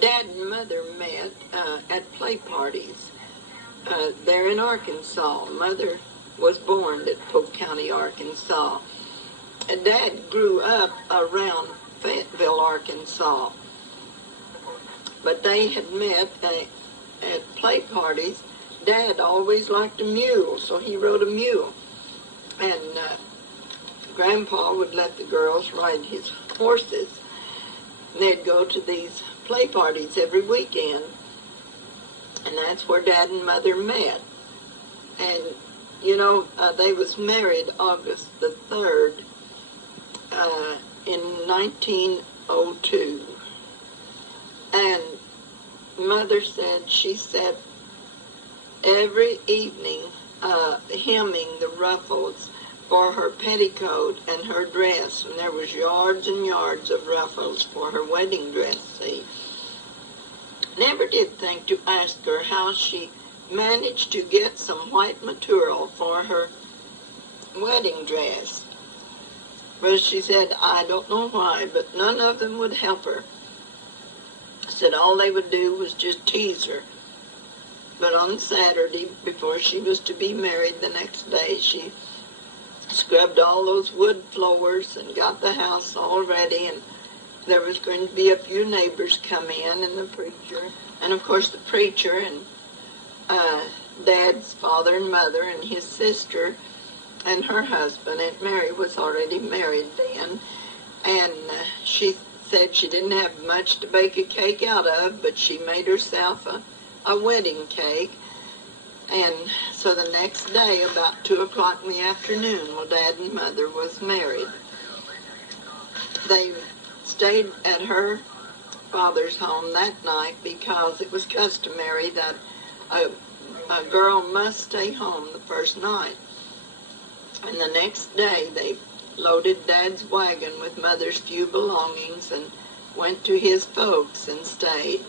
Dad and Mother met at play parties. They're in Arkansas. Mother was born at Polk County, Arkansas. And Dad grew up around Fayetteville, Arkansas. But they had met at play parties. Dad always liked a mule, so he rode a mule. And Grandpa would let the girls ride his horses. And they'd go to these play parties every weekend. And that's where Dad and Mother met. And, you know, they was married August the 3rd in 1902. And Mother said, she said, every evening hemming the ruffles for her petticoat and her dress, and there was yards and yards of ruffles for her wedding dress, see. Never did think to ask her how she managed to get some white material for her wedding dress. But she said, I don't know why, but none of them would help her. Said all they would do was just tease her. But on Saturday, before she was to be married the next day, she scrubbed all those wood floors and got the house all ready, and there was going to be a few neighbors come in, and the preacher, and of course the preacher and Dad's father and mother and his sister and her husband. Aunt Mary was already married then, and she said she didn't have much to bake a cake out of, but she made herself a wedding cake. And so the next day, about 2 o'clock in the afternoon, well, Dad and Mother was married. They stayed at her father's home that night because it was customary that a girl must stay home the first night. And the next day, they loaded Dad's wagon with Mother's few belongings and went to his folks and stayed.